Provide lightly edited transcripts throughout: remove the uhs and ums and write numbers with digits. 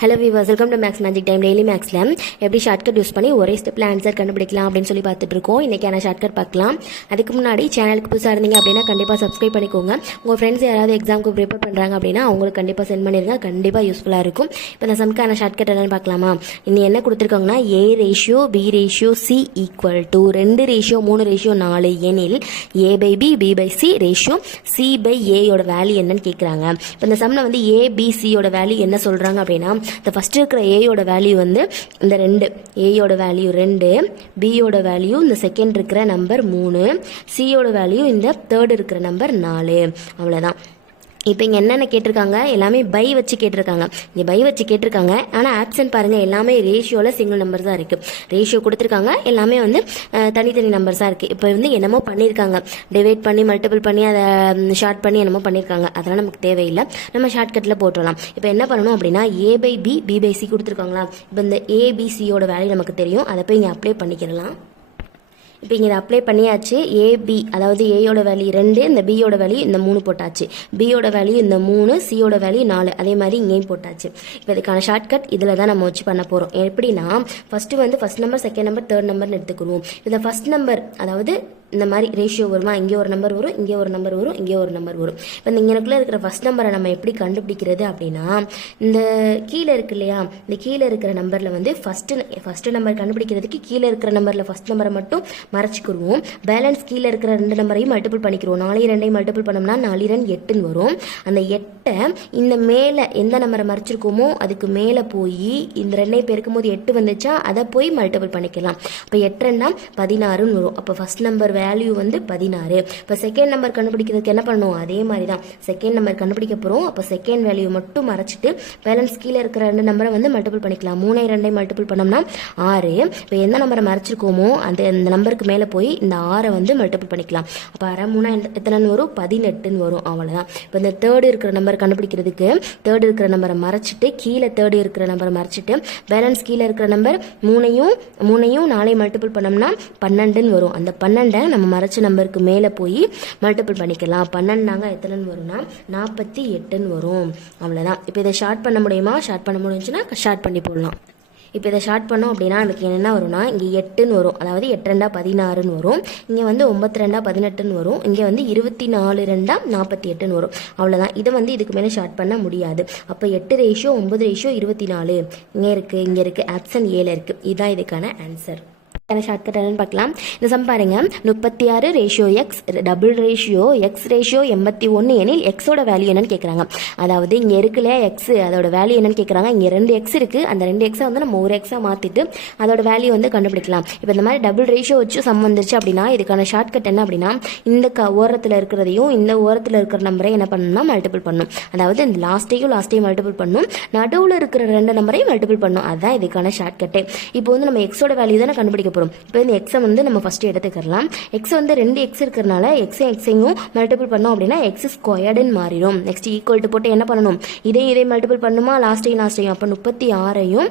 Hello viewers, welcome to maths magic time. Daily மேக்ஸில் எப்படி shortcut use பண்ணி ஒரே ஸ்டெப்பில் ஆன்சர் கண்டுபிடிக்கலாம் அப்படின்னு சொல்லி பார்த்துட்டு இருக்கோம். இன்றைக்கான ஷார்ட்கட் பார்க்கலாம். அதுக்கு முன்னாடி சேனலுக்கு புதுசாக இருந்தீங்க அப்படின்னா கண்டிப்பாக சப்ஸ்கிரைப் பண்ணிக்கோங்க. உங்கள் ஃப்ரெண்ட்ஸ் யாராவது எக்ஸாமுக்கு ப்ரிப்பேர் பண்ணுறாங்க அப்படின்னா அவங்களுக்கு கண்டிப்பாக சென்ட் பண்ணிடுங்க. கண்டிப்பாக யூஸ்ஃபுல்லாக இருக்கும். இப்போ இந்த சம்க்கான ஷார்ட்கட் என்னன்னு பார்க்கலாமா? இன்னும் என்ன கொடுத்துருக்காங்கன்னா A/B/C ஈக்குவல் டு 2:3:4 எனில் A/B B/C ரேஷியோ C/A யோட வேல்யூ என்னன்னு கேட்குறாங்க. இப்போ இந்த சம்மில் வந்து A/B/C யோட வேல்யூ என்ன சொல்கிறாங்க அப்படின்னா, இந்த ஃபஸ்ட்டு இருக்கிற ஏயோட வேல்யூ வந்து இந்த 2, ஏயோட வேல்யூ 2, பியோட வேல்யூ இந்த செகண்ட் இருக்கிற நம்பர் 3, சியோட வேல்யூ இந்த தேர்ட் இருக்கிற நம்பர் 4. அவ்வளோதான். இப்போ இங்கே என்னென்ன கேட்டிருக்காங்க, எல்லாமே பை வச்சு கேட்டிருக்காங்க. இங்கே பை வச்சு கேட்டிருக்காங்க, ஆனால் ஆப்ஷன் பாருங்கள் எல்லாமே ரேஷியோவில் சிங்கிள் நம்பர்ஸ் தான் இருக்குது. ரேஷியோ கொடுத்துருக்காங்க, எல்லாமே வந்து தனித்தனி நம்பர்ஸாக இருக்குது. இப்போ வந்து என்னமோ பண்ணியிருக்காங்க, டிவைட் பண்ணி மல்டிபிள் பண்ணி அதை ஷார்ட் பண்ணி என்னமோ பண்ணியிருக்காங்க. அதெல்லாம் நமக்கு தேவையில்லை, நம்ம ஷார்ட்கட்டில் போட்டுடலாம். இப்போ என்ன பண்ணணும் அப்படின்னா A/B B/C கொடுத்துருக்காங்களா. இப்போ இந்த ABCயோட வேல்யூ நமக்கு தெரியும், அதை போய் இங்கே அப்ளை பண்ணிக்கிறலாம். இப்போ இங்கே இதை அப்ளை பண்ணியாச்சு. AB அதாவது ஏயோட வேல்யூ 2, இந்த பியோட வேல்யூ இந்த 3 போட்டாச்சு, பியோட வேல்யூ இந்த 3, சியோட வேல்யூ 4, அதே மாதிரி இங்கேயும் போட்டாச்சு. இப்போ இதுக்கான ஷார்ட்கட் இதில் தான் நம்ம வச்சு பண்ண போகிறோம். எப்படின்னா ஃபஸ்ட்டு வந்து first number, second number, third நம்பர்னு எடுத்துக்கிடுவோம். இந்த ஃபஸ்ட் நம்பர் அதாவது இந்த மாதிரி ரேஷியோ வருமா, இங்கே ஒரு நம்பர் வரும், இங்கே ஒரு நம்பர் வரும், இங்கே ஒரு நம்பர் வரும். இப்போ இந்த இங்கனக்குள்ளே இருக்கிற ஃபஸ்ட் நம்பரை நம்ம எப்படி அப்படின்னா, இந்த கீழே இருக்கு இல்லையா, இந்த கீழே இருக்கிற நம்பரில் வந்து ஃபஸ்ட்டு நம்பர் கண்டுபிடிக்கிறதுக்கு கீழே இருக்கிற நம்பரில் ஃபஸ்ட் நம்பரை மட்டும் மறைச்சிக்கிடுவோம். பேலன்ஸ் கீழே இருக்கிற 2 நம்பரையும் மல்டிபிள் பண்ணிக்கிறோம். 4 2 மல்டிபிள் பண்ணோம்னா 4 2 8 வரும். அந்த 8 இந்த மேலே எந்த நம்பரை மறைச்சிருக்கோமோ அதுக்கு மேலே போய் இந்த 2 பெருக்கும் போது 8 வந்துச்சா, அதை போய் மல்டிபிள் பண்ணிக்கலாம். இப்போ 8 2 16 வரும். அப்போ ஃபஸ்ட் நம்பர் வேல்யூ வந்து 16. இப்போ செகண்ட் நம்பர் கண்டுபிடிக்கிறதுக்கு என்ன பண்ணணும், அதே மாதிரி தான் செகண்ட் நம்பர் கண்டுபிடிக்க போகிறோம். அப்போ செகண்ட் வேல்யூ மட்டும் மறைச்சிட்டு பேலன்ஸ் கீழே இருக்கிற 2 நம்பரை வந்து மல்டிபிள் பண்ணிக்கலாம். 3 2 மல்டிபிள் பண்ணோம்னா 6. இப்போ எந்த நம்பரை மறைச்சிருக்கோமோ அந்த நம்பருக்கு மேலே போய் இந்த 6 வந்து மல்டிபிள் பண்ணிக்கலாம். அப்போ 6 3 எத்தனைன்னு வரும், 18 வரும். அவ்வளோதான். இப்போ இந்த தேர்டு இருக்கிற நம்பர் கண்டுபிடிக்கிறதுக்கு தேர்டு இருக்கிற நம்பரை மறைச்சிட்டு கீழே தேர்டு இருக்கிற நம்பரை மறைச்சிட்டு பேலன்ஸ் கீழே இருக்கிற நம்பர் 3 4 மல்டிபிள் பண்ணோம்னா 12 வரும். அந்த 12 நம்ம மறைச்ச நம்பருக்கு மேலே போய் மல்டிபிள் பண்ணிக்கலாம். 12 எத்தனைன்னு வரும்னா 48 வரும். அவ்வளோதான். இப்போ இதை ஷார்ட் பண்ண முடியுமா, ஷார்ட் பண்ண முடிஞ்சுன்னா ஷார்ட் பண்ணி போடலாம். இப்போ இதை ஷார்ட் பண்ணோம் அப்படின்னா எனக்கு என்ன வரும்னா, இங்கே 8 வரும், அதாவது 8 2 16 வரும். இங்கே வந்து 9 2 18 வரும். இங்கே வந்து 24 2 48 வரும். அவ்வளோதான். இதை வந்து இதுக்கு மேலே ஷார்ட் பண்ண முடியாது. அப்போ 8:9:24 இங்கே இருக்குது ஆப்ஷன் ஏல இருக்குது. இதுதான் இதுக்கான ஆன்சர். ஷார்ட்கட் என்னன்னு பார்க்கலாம். இந்த சம் பாருங்க, 36:x டபுள் ரேஷியோ x 81 எனில் எக்ஸோட வேல்யூ என்னன்னு கேட்குறாங்க. அதாவது இங்கே இருக்குல்ல எக்ஸ், அதோட வேல்யூ என்னன்னு கேட்குறாங்க. இங்கே 2 எக்ஸ் இருக்கு, அந்த 2 எக்ஸை வந்து நம்ம ஒரு எக்ஸாக மாற்றிட்டு அதோட வேல்யூ வந்து கண்டுபிடிக்கலாம். இப்போ இந்த மாதிரி டபுள் ரேஷியோ வச்சு சம் வந்துருச்சு அப்படின்னா இதுக்கான ஷார்ட்கட் என்ன அப்படின்னா, இந்த ஓரத்தில் இருக்கிறதையும் இந்த ஓரத்தில் இருக்கிற நம்பரை என்ன பண்ணணும்னா மல்டிபிள் பண்ணணும். அதாவது இந்த லாஸ்ட்டையும் மல்டிபிள் பண்ணணும், நடுவில் இருக்கிற 2 நம்பரையும் மல்டிபிள் பண்ணணும். அதுதான் இதுக்கான ஷார்ட்கட்டே. இப்போ வந்து நம்ம எக்ஸோட வேல்யூ தானே கண்டுபிடிக்க போகிறோம். இப்போ இந்த எக்ஸை வந்து நம்ம ஃபர்ஸ்ட் எடுத்துக்கலாம். எக்ஸ் வந்து 2 எக்ஸ் இருக்கிறதுனால எக்ஸையும் மல்டிபிள் பண்ணோம் அப்படின்னா எக்ஸ் ஸ்கொயர்டுன்னு மாறிடும். நெக்ஸ்ட் ஈக்குவல் டு போட்டு என்ன பண்ணணும், இதை மல்டிபிள் பண்ணுமா, லாஸ்ட்டையும் அப்போ 36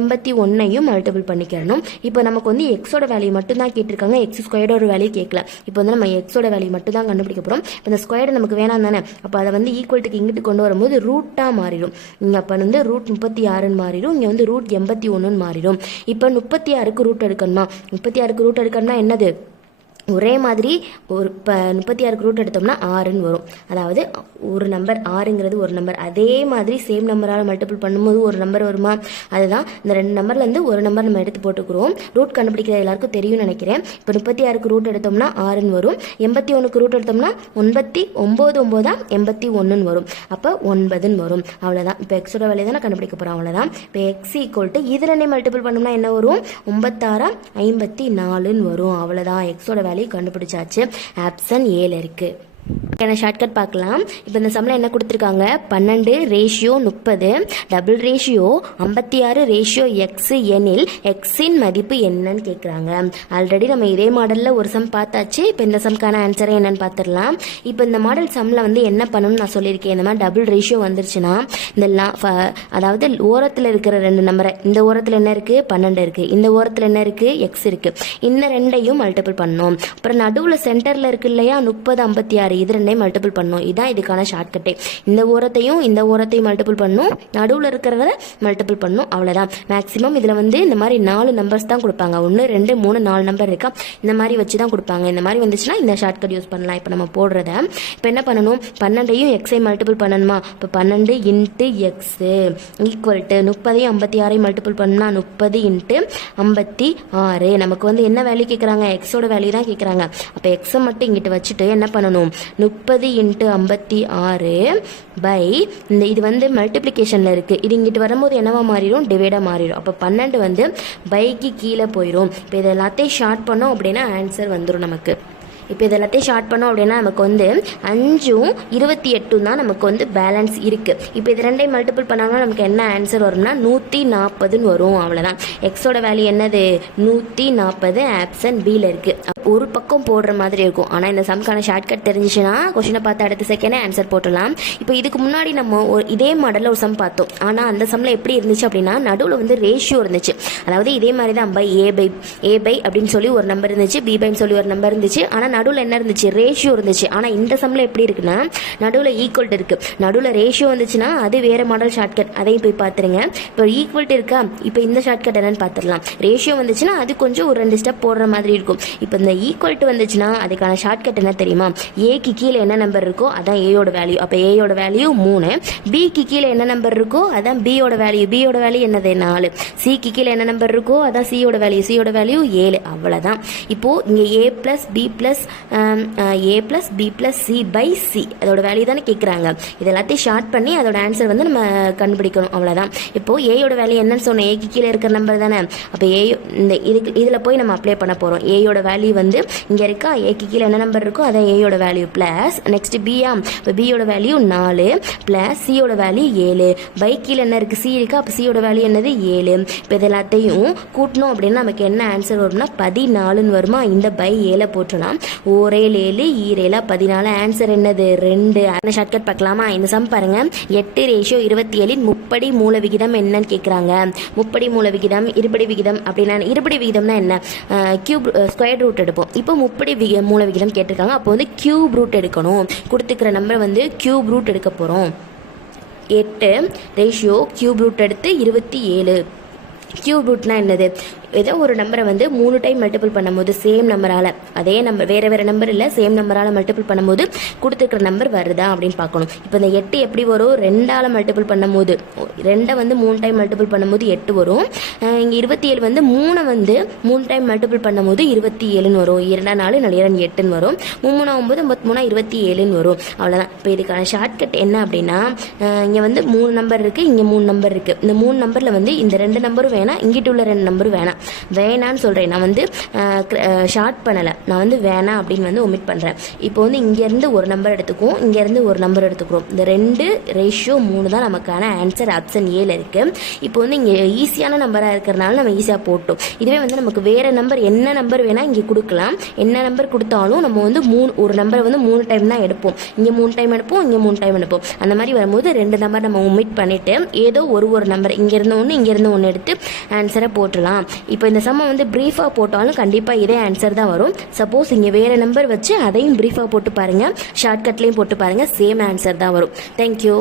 81 மல்டிபிள் பண்ணிக்கிறணும். இப்போ நமக்கு வந்து எக்ஸோட வேல்யூ மட்டும் தான் கேட்டிருக்காங்க, எக்ஸ் ஸ்கொயர்டோட வேல்யூ கேட்கல. இப்போ வந்து நம்ம எக்ஸோட வேல்யூ மட்டும் தான் கண்டுபிடிக்க போகிறோம். இப்போ இந்த ஸ்கொயர்டு நமக்கு வேணாம் தானே, அப்போ அதை வந்து ஈக்குவல்ட்டுக்கு இங்கிட்டு கொண்டு வரும்போது ரூட்டாக மாறிடும். இங்கே அப்போ வந்து ரூட் 36 மாறிடும், இங்கே வந்து ரூட் 81 மாறிடும். இப்போ 36க்கு ரூட் எடுக்கணுமா, 36க்கு ரூட் எடுக்கணும்னா என்னது, ஒரே மாதிரி ஒரு 36க்கு ரூட் எடுத்தோம்னா 6ன்னு வரும். அதாவது ஒரு நம்பர் 6ங்கிறது ஒரு நம்பர், அதே மாதிரி சேம் நம்பரால் மல்டிபிள் பண்ணும்போது ஒரு நம்பர் வருமா, அதுதான் இந்த 2 நம்பர்லேருந்து ஒரு நம்பர் நம்ம எடுத்து போட்டுக்கிறோம். ரூட் கண்டுபிடிக்கிறது எல்லாருக்கும் தெரியும்னு நினைக்கிறேன். இப்போ 36க்கு ரூட் எடுத்தோம்னா 6ன்னு வரும், 81க்கு ரூட் எடுத்தோம்னா 9 9 81 வரும். அப்போ 9ன்னு வரும். அவ்வளோதான். இப்போ எக்ஸோட வேலையை தான் கண்டுபிடிக்க போகிறோம். அவ்வளோதான். இப்போ எக்ஸ் ஈக்குவல் டு இது 2 மல்டிபிள் பண்ணோம்னா என்ன வரும், 96 54 வரும். அவ்வளோதான். எக்ஸோட வேல்யூ கண்டுபிடிச்சாச்சு. ஆப்ஷன் ஏல இருக்கு. ஷார்ட்கட் பார்க்கலாம். இப்போ இந்த சம்மில் என்ன கொடுத்துருக்காங்க, 12:30 டபுள் ரேஷியோ 56:x எனில் எக்ஸின் மதிப்பு என்னன்னு கேட்குறாங்க. ஆல்ரெடி நம்ம இதே மாடலில் ஒரு சம் பார்த்தாச்சு. இப்போ இந்த சம்க்கான ஆன்சரை என்னன்னு பார்த்துடலாம். இப்போ இந்த மாடல் சம்மில் வந்து என்ன பண்ணணும்னு நான் சொல்லியிருக்கேன். இந்த மாதிரி டபுள் ரேஷியோ வந்துருச்சுன்னா இந்த அதாவது ஓரத்தில் இருக்கிற 2 நம்பரை, இந்த ஓரத்தில் என்ன இருக்குது 12 இருக்குது, இந்த ஓரத்தில் என்ன இருக்குது எக்ஸ் இருக்குது, இந்த 2ஐயும் மல்டிபிள் பண்ணணும். அப்புறம் நடுவில் சென்டரில் இருக்கு இல்லையா 30 56 பாரு, இது ரெண்டையும் மல்டிபிள் பண்ணணும். இதுதான் இதுக்கான ஷார்ட்கட்டே. இந்த ஓரத்தையும் மல்டிபிள் பண்ணணும், நடுவில் இருக்கிறத மல்டிபிள் பண்ணணும், அவ்வளோதான். மேக்ஸிமம் இதில் வந்து இந்த மாதிரி 4 நம்பர்ஸ் தான் கொடுப்பாங்க. 1 2 3 4 நம்பர் இருக்கா, இந்த மாதிரி வச்சு தான் கொடுப்பாங்க. இந்த மாதிரி வந்துச்சுன்னா இந்த ஷார்ட்கட் யூஸ் பண்ணலாம். இப்போ நம்ம போடுறத இப்போ என்ன பண்ணணும், 12ஐயும் எக்ஸை மல்டிபிள் பண்ணணுமா. இப்போ 12 இன்ட்டு எக்ஸ் ஈக்குவல் டு 30ஐயும் 56ஐயும் மல்டிபிள் பண்ணா 30 இன்ட்டு 56. நமக்கு வந்து என்ன வேல்யூ கேட்குறாங்க, எக்ஸோட வேல்யூ தான் கேட்குறாங்க. அப்போ எக்ஸை மட்டும் இங்கிட்டு வச்சுட்டு என்ன பண்ணணும், 30 இன்ட்டு 56 பை இந்த இது வந்து மல்டிப்ளிகேஷனில் இருக்குது, இது இங்கிட்டு வரும்போது என்னவா மாறிடும், டிவைடாக மாறிடும். அப்போ 12 வந்து பைக்கு கீழே போயிடும். இப்போ இது எல்லாத்தையும் ஷார்ட் பண்ணோம் அப்படின்னா ஆன்சர் வந்துடும் நமக்கு. இப்போ இது எல்லாத்தையும் ஷார்ட் பண்ணோம் அப்படின்னா நமக்கு வந்து 5ம் 28 தான் நமக்கு வந்து பேலன்ஸ் இருக்குது. இப்போ இது ரெண்டையும் மல்டிபிள் பண்ணோம்னா நமக்கு என்ன ஆன்சர் வரும்னா 140 வரும், அவ்வளோதான். எக்ஸோட வேல்யூ என்னது 140, ஆப்ஷன் பியில் இருக்குது. ஒரு பக்கம் போடுற மாதிரி இருக்கும். ஆனால் இந்த சம்க்கான ஷார்ட்கட் தெரிஞ்சிச்சுன்னா கொஷினை பார்த்து அடுத்த செகண்டே ஆன்சர் போட்டுடலாம். இப்போ இதுக்கு முன்னாடி நம்ம இதே மாடலில் ஒரு சம் பார்த்தோம். ஆனால் அந்த சம்மில் எப்படி இருந்துச்சு அப்படின்னா நடுவில் வந்து ரேஷியோ இருந்துச்சு. அதாவது இதே மாதிரி தான் பை ஏ பை அப்படின்னு சொல்லி ஒரு நம்பர் இருந்துச்சு, பி பைன்னு சொல்லி ஒரு நம்பர் இருந்துச்சு. ஆனால் நடுவில் என்ன இருந்துச்சு, ரேஷியோ இருந்துச்சு. ஆனால் இந்த சம்மில் எப்படி இருக்குன்னா நடுவில் ஈக்குவல்ட்டு இருக்குது. நடுவில் ரேஷியோ வந்துச்சுன்னா அது வேறு மாடல் ஷார்ட்கட், அதையும் போய் பார்த்துருங்க. இப்போ ஈக்குவல்ட்டு இருக்கா, இப்போ இந்த ஷார்ட்கட் என்னன்னு பார்த்துடலாம். ரேஷியோ வந்துச்சுன்னா அது கொஞ்சம் ஒரு 2 ஸ்டெப் போடுற மாதிரி இருக்கும். இப்போ இந்த ஈக்குவல்ட்டு வந்துச்சுன்னா அதுக்கான ஷார்ட்கட் என்ன தெரியுமா, ஏக்கு கீழே என்ன நம்பர் இருக்கோ அதான் ஏயோட வேல்யூ. அப்போ ஏயோட வேல்யூ 3, பிக்கு கீழே என்ன நம்பர் இருக்கோ அதான் பியோட வேல்யூ, பியோட வேல்யூ என்னது 4, சிக்கு கீழே என்ன நம்பர் இருக்கோ அதான் சியோட வேல்யூ, சியோட வேல்யூ 7, அவ்வளோதான். இப்போது இங்கே A plus B plus C by C அதோட வேல்யூ தானே கேட்குறாங்க. இது எல்லாத்தையும் ஷார்ட் பண்ணி அதோட ஆன்சர் வந்து நம்ம கண்டுபிடிக்கணும், அவ்வளோதான். இப்போது ஏயோட வேல்யூ என்னன்னு சொன்னோம், ஏக்கு கீழே இருக்கிற நம்பர் தானே. அப்போ இந்த இதில் போய் நம்ம அப்ளை பண்ண போகிறோம். ஏயோட வேல்யூ வந்து இங்கே இருக்கா, ஏக்கு கீழே என்ன நம்பர் இருக்கோ அதான் ஏயோட வேல்யூ ப்ளஸ் நெக்ஸ்ட் பியா, இப்போ பியோட வேல்யூ 4 ப்ளஸ் சியோட வேல்யூ 7 பை கீழே என்ன இருக்குது, சி இருக்கா, அப்போ சியோட வேல்யூ என்னது 7. இப்போ இது எல்லாத்தையும் கூட்டணும் அப்படின்னா நமக்கு என்ன ஆன்சர் வரும்னா 14 வருமா. இந்த பை 7 போட்டோம்னா 7 7 14, ஆன்சர் என்னது 2. அந்த ஷார்ட்கட் பார்க்கலாமா. இந்த சம் பாருங்க, 8:27 முப்படி மூல விகிதம் என்னன்னு கேட்குறாங்க. முப்படி மூல விகிதம், இருபடி விகிதம் அப்படின்னா இருபடி விகிதம்னா என்ன, கியூப் ஸ்கொயர் ரூட் எடுப்போம். இப்போ முப்படி மூல விகிதம் கேட்டிருக்காங்க, அப்போ வந்து கியூப் ரூட் எடுக்கணும். கொடுத்துக்கிற நம்பர் வந்து கியூப் ரூட் எடுக்க போகிறோம். 8 ரேஷியோ கியூப் ரூட் எடுத்து 27. கியூப் ரூட்னா என்னது, ஏதோ ஒரு நம்பரை வந்து 3 டைம் மல்டிபிள் பண்ணும்போது சேம் நம்பரால், அதே நம்பர் வேறு நம்பர் இல்லை, சேம் நம்பரால் மல்டிபிள் பண்ணும்போது கொடுத்துருக்குற நம்பர் வருதா அப்படின்னு பார்க்கணும். இப்போ இந்த 8 எப்படி வரும், 2ஆல் மல்டிபிள் பண்ணும்போது 2 வந்து 3 டைம் மல்டிபிள் பண்ணும்போது 8 வரும். இங்கே 27 வந்து 3 வந்து 3 டைம் மல்டிபிள் பண்ணும்போது 27 வரும். 2 4 8 வரும். 3 9 3 27 வரும், அவ்வளோதான். இப்போ இதுக்கான ஷார்ட்கட் என்ன அப்படின்னா, இங்கே வந்து 3 நம்பர் இருக்குது, இங்கே 3 நம்பர் இருக்குது. இந்த 3 நம்பரில் வந்து இந்த 2 நம்பரும் வேணாம், இங்கிட்டு உள்ள 2 நம்பரும் வேணான்னு சொல்கிறேன். நான் வந்து ஷார்ட் பண்ணலை, நான் வந்து வேணாம் அப்படின்னு வந்து ஒமிட் பண்ணுறேன். இப்போ வந்து இங்கேருந்து ஒரு நம்பர் எடுத்துக்குவோம், இங்கேருந்து ஒரு நம்பர் எடுத்துக்கிறோம். இந்த 2 ரேஷியோ 3 தான் நமக்கான ஆன்சர், ஆப்ஷன் ஏல இருக்குது. இப்போ வந்து இங்கே ஈஸியான நம்பராக இருக்கிறனால நம்ம ஈஸியாக போட்டோம். இதுவே வந்து நமக்கு வேறு நம்பர் என்ன நம்பர் வேணால் இங்கே கொடுக்கலாம். என்ன நம்பர் கொடுத்தாலும் நம்ம வந்து ஒரு நம்பரை வந்து 3 டைம் தான் எடுப்போம். இங்கே 3 டைம் எடுப்போம், இங்கே 3 டைம் எடுப்போம். அந்த மாதிரி வரும்போது 2 நம்பர் நம்ம ஒமிட் பண்ணிவிட்டு ஏதோ ஒரு நம்பர் இங்கேருந்து ஒன்று இங்கேருந்து ஒன்று எடுத்து ஆன்சரை போட்டுடலாம். இப்போ இந்த சம்மை வந்து ப்ரீஃபாக போட்டாலும் கண்டிப்பாக இதே ஆன்சர் தான் வரும். சப்போஸ் இங்கே வேறு நம்பர் வச்சு அதையும் ப்ரீஃபாக போட்டு பாருங்கள், ஷார்ட்கட்லேயும் போட்டு பாருங்கள், சேம் ஆன்சர் தான் வரும். தேங்க்யூ.